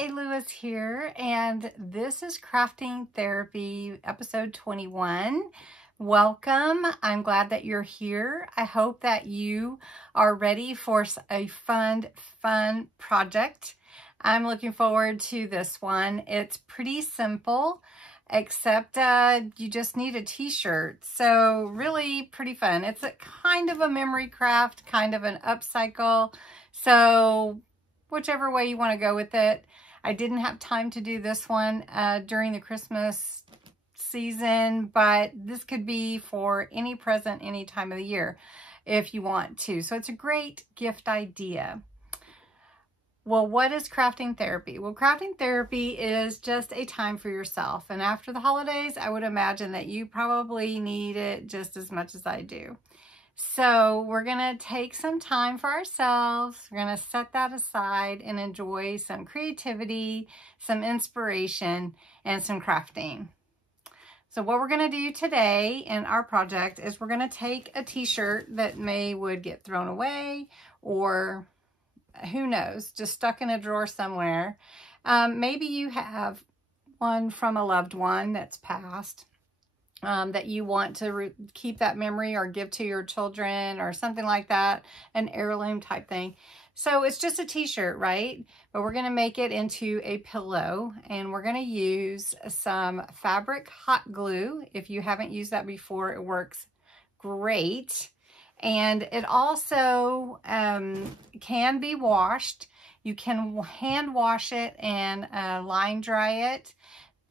A. Lewis here, and this is Crafting Therapy, episode 21. Welcome. I'm glad that you're here. I hope that you are ready for a fun project. I'm looking forward to this one. It's pretty simple, except you just need a t-shirt. So really pretty fun. It's a kind of a memory craft, kind of an upcycle. So whichever way you want to go with it. I didn't have time to do this one during the Christmas season, but this could be for any present, any time of the year if you want to. So it's a great gift idea. Well, what is crafting therapy? Well, crafting therapy is just a time for yourself. And after the holidays, I would imagine that you probably need it just as much as I do. So we're going to take some time for ourselves. We're going to set that aside and enjoy some creativity, some inspiration, and some crafting. So what we're going to do today in our project is we're going to take a t-shirt that would get thrown away, or who knows, just stuck in a drawer somewhere. Maybe you have one from a loved one that's passed. That you want to keep that memory or give to your children or something like that, an heirloom type thing. So it's just a t-shirt, right? But we're going to make it into a pillow, and we're going to use some fabric hot glue. If you haven't used that before, it works great. And it also can be washed. You can hand wash it and line dry it,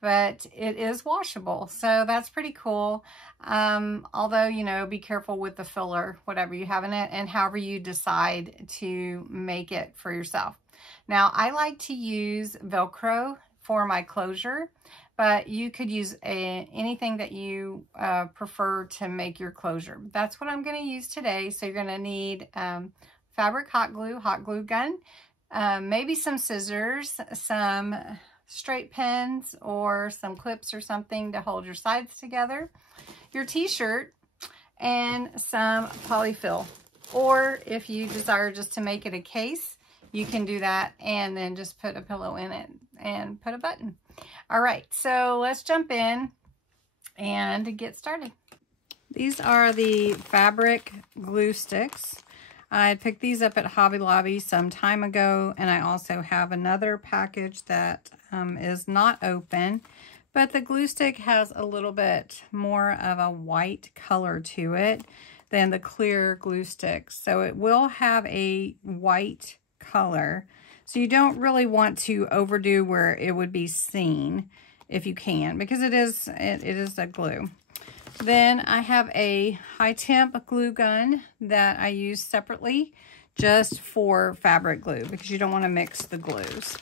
but it is washable. So that's pretty cool. Although, you know, be careful with the filler, whatever you have in it, and however you decide to make it for yourself. Now, I like to use Velcro for my closure, but you could use anything that you prefer to make your closure. That's what I'm going to use today. So you're going to need fabric hot glue gun, maybe some scissors, some straight pins, or some clips or something to hold your sides together, your t-shirt, and some polyfil. Or if you desire just to make it a case, you can do that and then just put a pillow in it and put a button. All right, so let's jump in and get started. These are the fabric glue sticks. I picked these up at Hobby Lobby some time ago, and I also have another package that is not open, but the glue stick has a little bit more of a white color to it than the clear glue sticks. So it will have a white color. So you don't really want to overdo where it would be seen if you can, because it is a glue. Then I have a high temp glue gun that I use separately just for fabric glue, because you don't want to mix the glues.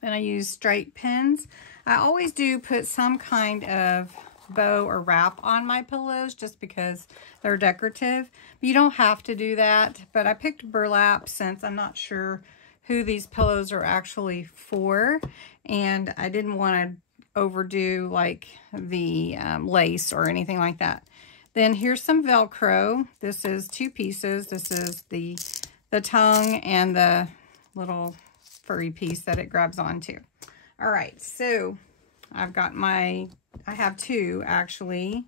Then I use straight pins. I always do put some kind of bow or wrap on my pillows just because they're decorative. But you don't have to do that. But I picked burlap since I'm not sure who these pillows are actually for, and I didn't want to overdo like the lace or anything like that. Then here's some Velcro. This is 2 pieces. This is the tongue and the little furry piece that it grabs onto. All right, so I've got I have 2 actually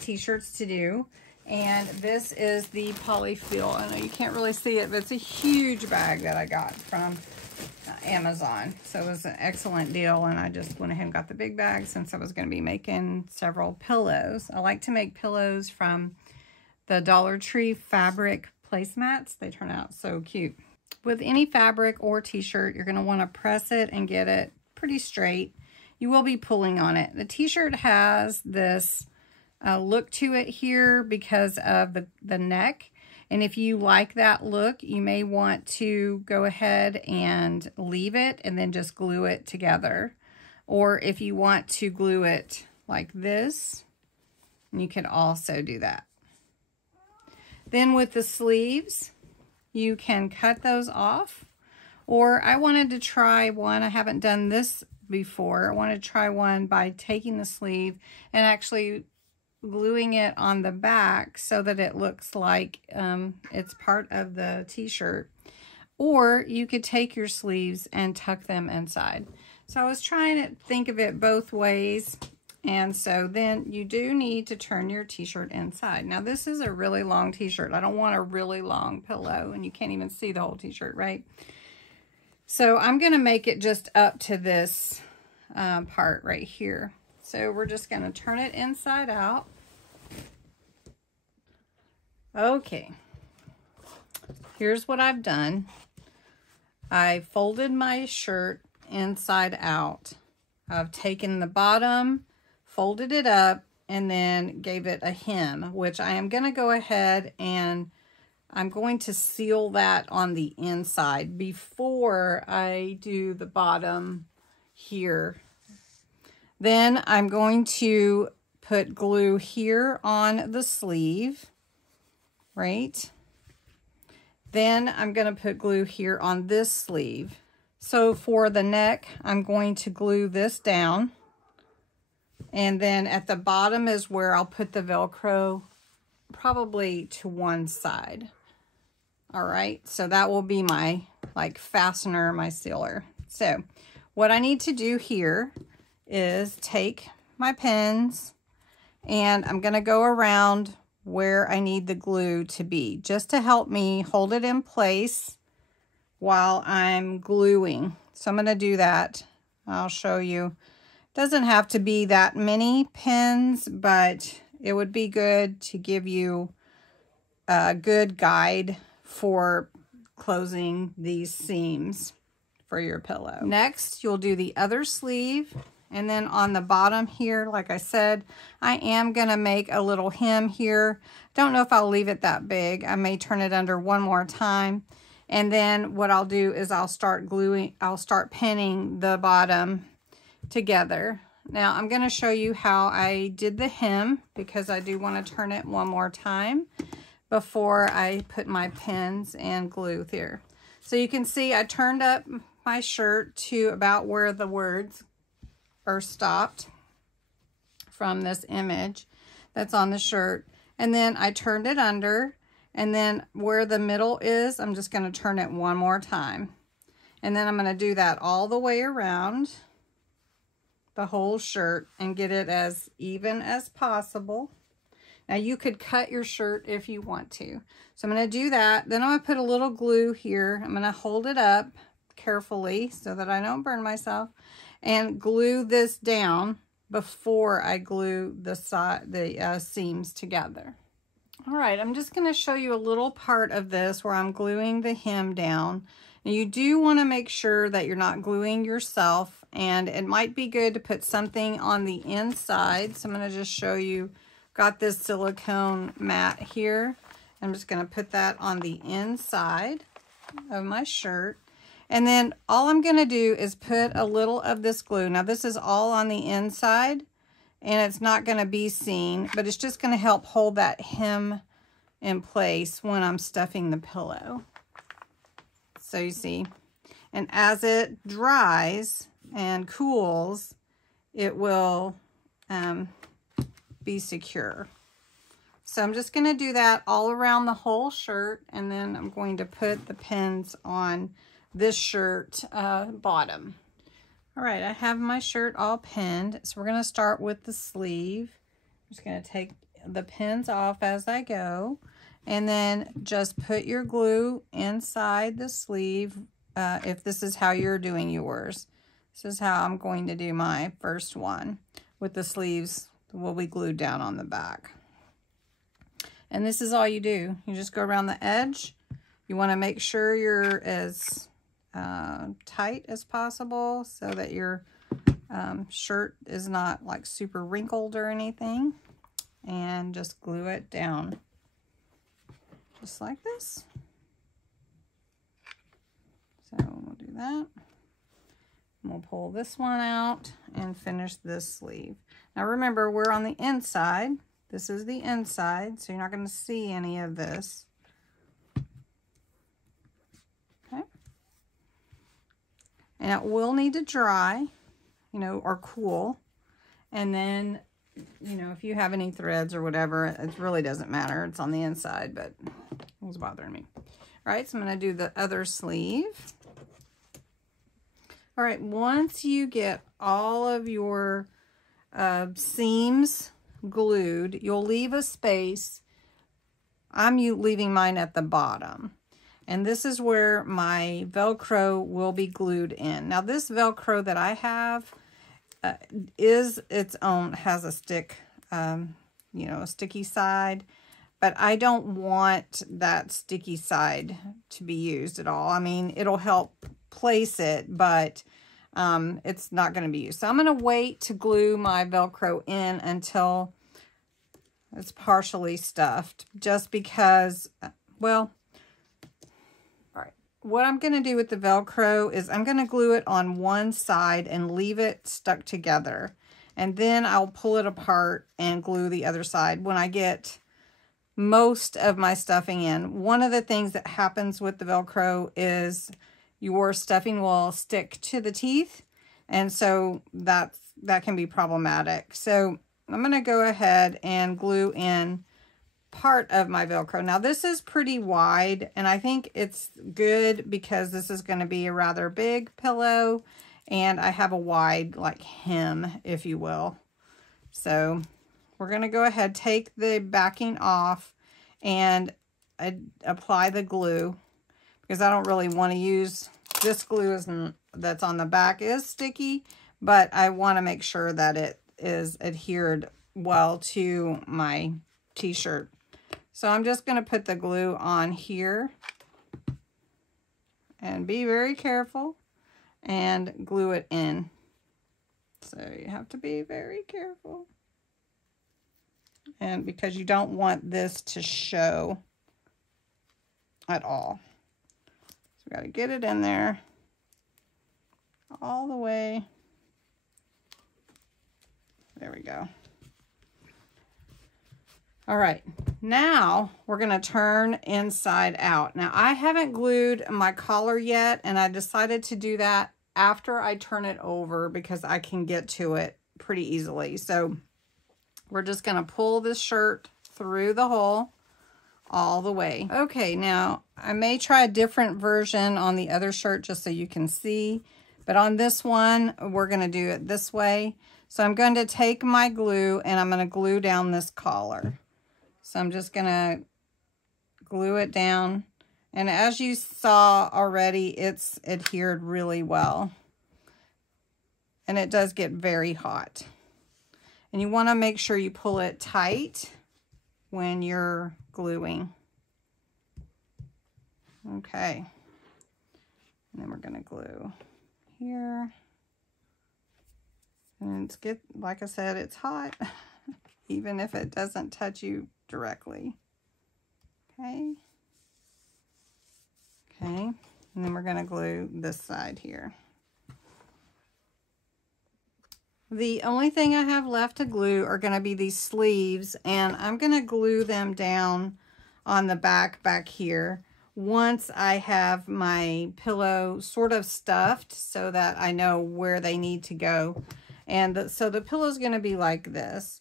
t-shirts to do, and this is the Polyfil. I know you can't really see it, but it's a huge bag that I got from Amazon. So it was an excellent deal, and I just went ahead and got the big bag since I was going to be making several pillows. I like to make pillows from the Dollar Tree fabric placemats. They turn out so cute. With any fabric or t-shirt, you're going to want to press it and get it pretty straight. You will be pulling on it. The t-shirt has this look to it here because of the neck. And if you like that look, you may want to go ahead and leave it and then just glue it together. Or if you want to glue it like this, you can also do that. Then with the sleeves, you can cut those off. Or I wanted to try one. I haven't done this before. I wanted to try one by taking the sleeve and actually gluing it on the back so that it looks like it's part of the t-shirt. or you could take your sleeves and tuck them inside. So I was trying to think of it both ways. And so then you do need to turn your t-shirt inside. Now this is a really long t-shirt. I don't want a really long pillow, and you can't even see the whole t-shirt, right? So I'm gonna make it just up to this part right here. So we're just gonna turn it inside out. Okay, here's what I've done. I folded my shirt inside out. I've taken the bottom, folded it up, and then gave it a hem, which I am going to go ahead and I'm going to seal that on the inside before I do the bottom here. Then I'm going to put glue here on the sleeve, right? Then I'm going to put glue here on this sleeve. So for the neck, I'm going to glue this down. And then at the bottom is where I'll put the Velcro, probably to one side. All right, so that will be my fastener, my sealer. So what I need to do here is take my pins, and I'm going to go around where I need the glue to be, just to help me hold it in place while I'm gluing. So I'm going to do that. I'll show you. Doesn't have to be that many pins, but it would be good to give you a good guide for closing these seams for your pillow. Next, you'll do the other sleeve. And then on the bottom here, like I said, I am going to make a little hem here. Don't know if I'll leave it that big. I may turn it under one more time. And then what I'll do is I'll start pinning the bottom together. Now I'm going to show you how I did the hem, because I do want to turn it one more time before I put my pins and glue here. So you can see I turned up my shirt to about where the words are stopped from this image that's on the shirt, and then I turned it under, and then where the middle is, I'm just going to turn it one more time, and then I'm going to do that all the way around the whole shirt and get it as even as possible. Now you could cut your shirt if you want to. So I'm going to do that. Then I'm going to put a little glue here. I'm going to hold it up carefully so that I don't burn myself, and glue this down before I glue the seams together. All right, I'm just going to show you a little part of this where I'm gluing the hem down. And you do want to make sure that you're not gluing yourself, and it might be good to put something on the inside. So I'm going to just show you, got this silicone mat here. I'm just going to put that on the inside of my shirt. And then all I'm going to do is put a little of this glue. Now this is all on the inside, and it's not going to be seen, but it's just going to help hold that hem in place when I'm stuffing the pillow. So you see, and as it dries and cools, it will be secure. So I'm just going to do that all around the whole shirt, and then I'm going to put the pins on this shirt bottom. All right, I have my shirt all pinned, so we're going to start with the sleeve. I'm just going to take the pins off as I go, and then just put your glue inside the sleeve if this is how you're doing yours. This is how I'm going to do my first one, with the sleeves will be glued down on the back. And this is all you do. You just go around the edge. You want to make sure you're as tight as possible so that your shirt is not like super wrinkled or anything, and just glue it down just like this. So we'll do that. And we'll pull this one out and finish this sleeve. Now remember, we're on the inside. This is the inside, so you're not going to see any of this. And it will need to dry, you know, or cool. And then, you know, if you have any threads or whatever, it really doesn't matter. It's on the inside, but it was bothering me. All right, so I'm going to do the other sleeve. All right, once you get all of your seams glued, you'll leave a space. I'm leaving mine at the bottom. And this is where my Velcro will be glued in. Now this Velcro that I have is its own, has a stick, you know, a sticky side. But I don't want that sticky side to be used at all. I mean, it'll help place it, but it's not going to be used. So I'm going to wait to glue my Velcro in until it's partially stuffed, just because, well, all right. What I'm going to do with the Velcro is I'm going to glue it on one side and leave it stuck together. And then I'll pull it apart and glue the other side when I get most of my stuffing in. One of the things that happens with the Velcro is your stuffing will stick to the teeth, and so that can be problematic. So I'm going to go ahead and glue in part of my Velcro. Now this is pretty wide, and I think it's good because this is going to be a rather big pillow, and I have a wide like hem, if you will. So we're going to go ahead, take the backing off, and apply the glue, because I don't really want to use this glue that's on the back is sticky, but I want to make sure that it is adhered well to my t-shirt. So I'm just going to put the glue on here and be very careful and glue it in. So you have to be very careful. And because you don't want this to show at all. So we got to get it in there all the way. There we go. All right, now we're going to turn inside out. Now I haven't glued my collar yet, and I decided to do that after I turn it over because I can get to it pretty easily. So we're just going to pull this shirt through the hole all the way. Okay, now I may try a different version on the other shirt just so you can see, but on this one, we're going to do it this way. So I'm going to take my glue and I'm going to glue down this collar. So I'm just going to glue it down. And as you saw already, it's adhered really well. And it does get very hot. And you want to make sure you pull it tight when you're gluing. Okay. And then we're going to glue here. And it's like I said, it's hot, even if it doesn't touch you directly. Okay. Okay. And then we're going to glue this side here. The only thing I have left to glue are going to be these sleeves, and I'm going to glue them down on the back here once I have my pillow sort of stuffed so that I know where they need to go. And so the pillow is going to be like this.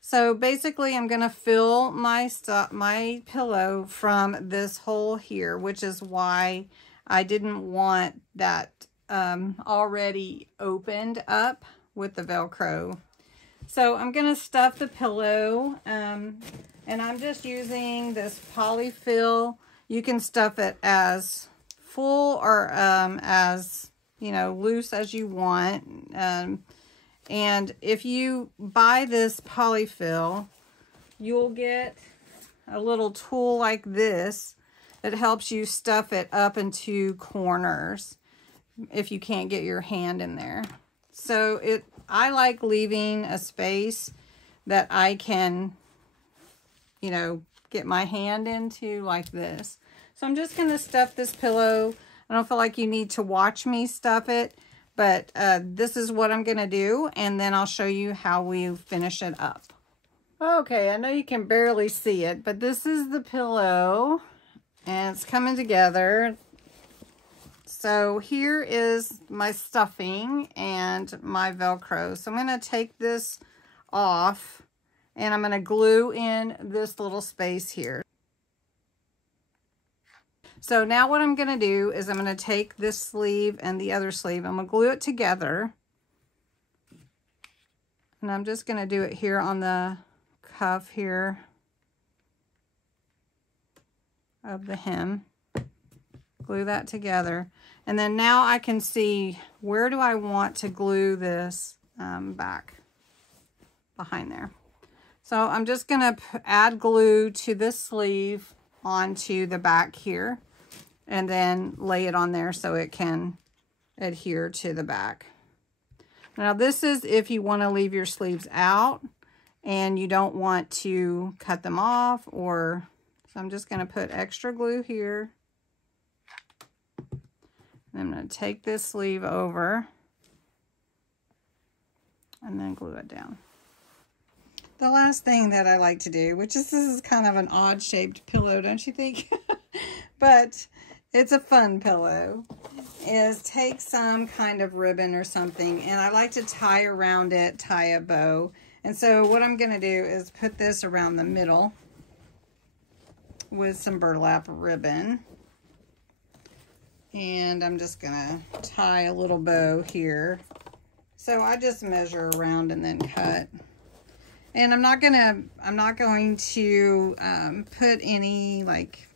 So basically I'm going to fill my pillow from this hole here, which is why I didn't want that already opened up with the Velcro. So I'm going to stuff the pillow, and I'm just using this Polyfil. You can stuff it as full or as, you know, loose as you want. And if you buy this Polyfil, you'll get a little tool like this that helps you stuff it up into corners if you can't get your hand in there. So I like leaving a space that I can, you know, get my hand into like this. So I'm just going to stuff this pillow. I don't feel like you need to watch me stuff it, but this is what I'm going to do, and then I'll show you how we finish it up. Okay, I know you can barely see it, but this is the pillow, and it's coming together. So here is my stuffing and my Velcro. So I'm going to take this off, and I'm going to glue in this little space here. So now what I'm going to do is I'm going to take this sleeve and the other sleeve. I'm going to glue it together. And I'm just going to do it here on the cuff here of the hem. Glue that together. And then now I can see, where do I want to glue this back behind there. So I'm just going to add glue to this sleeve onto the back here and then lay it on there so it can adhere to the back. Now this is if you want to leave your sleeves out and you don't want to cut them off, or so I'm just going to put extra glue here. And I'm going to take this sleeve over and then glue it down. The last thing that I like to do, which is, this is kind of an odd shaped pillow, don't you think? But it's a fun pillow, is take some kind of ribbon or something, and I like to tie around it, tie a bow. And so what I'm going to do is put this around the middle with some burlap ribbon. And I'm just going to tie a little bow here. So I just measure around and then cut. And I'm not going to put any, like,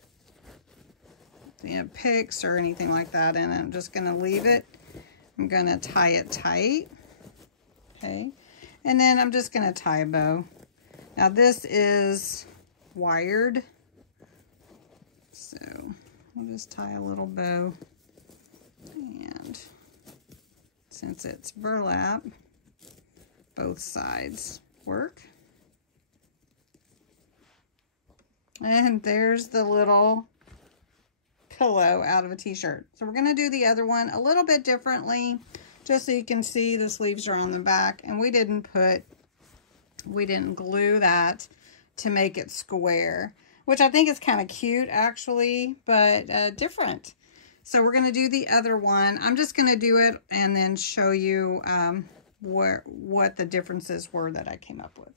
you know, picks or anything like that in it. I'm just going to leave it. I'm going to tie it tight. Okay. And then I'm just going to tie a bow. Now this is wired. So I'll just tie a little bow. And since it's burlap, both sides work. And there's the little pillow out of a t-shirt. So we're going to do the other one a little bit differently, just so you can see the sleeves are on the back, and we didn't glue that to make it square, which I think is kind of cute actually, but different. So we're going to do the other one. I'm just going to do it and then show you what the differences were that I came up with.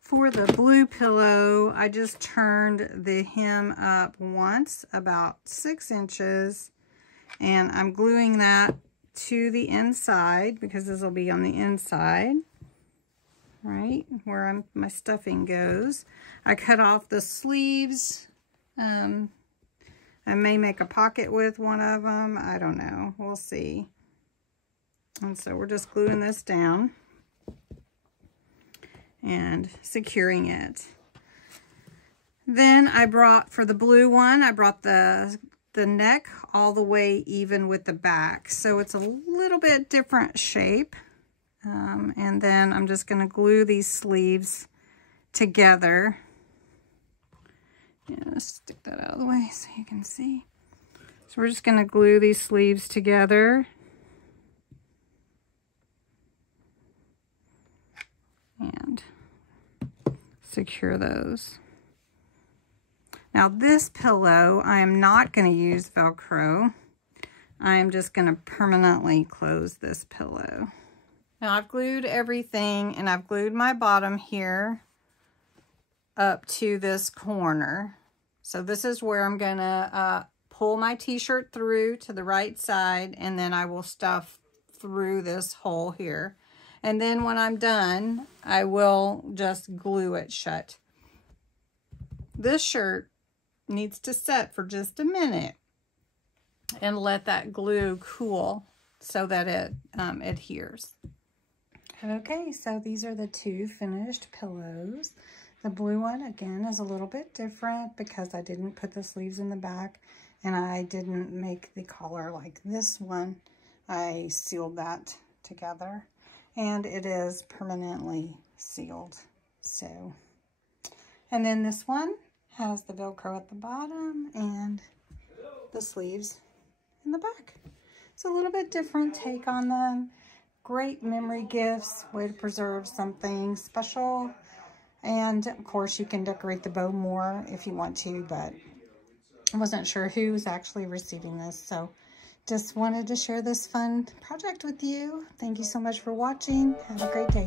For the blue pillow, I just turned the hem up once, about 6 inches, and I'm gluing that to the inside because this will be on the inside, right where my stuffing goes. I cut off the sleeves. I may make a pocket with one of them. I don't know. We'll see. And so we're just gluing this down and securing it. Then I brought, for the blue one, I brought the neck all the way even with the back. So it's a little bit different shape. And then I'm just going to glue these sleeves together. Yeah, let's stick that out of the way so you can see. So we're just going to glue these sleeves together. And secure those. Now this pillow, I am not going to use Velcro. I am just going to permanently close this pillow. Now I've glued everything, and I've glued my bottom here up to this corner. So this is where I'm going to pull my t-shirt through to the right side, and then I will stuff through this hole here. And then when I'm done, I will just glue it shut. This shirt needs to set for just a minute and let that glue cool so that it adheres. Okay, so these are the two finished pillows. The blue one, again, is a little bit different because I didn't put the sleeves in the back and I didn't make the collar like this one. I sealed that together. And it is permanently sealed. So, and then this one has the Velcro at the bottom and the sleeves in the back. It's a little bit different take on them. Great memory gifts, way to preserve something special. And of course you can decorate the bow more if you want to, but I wasn't sure who's actually receiving this. So just wanted to share this fun project with you. Thank you so much for watching. Have a great day.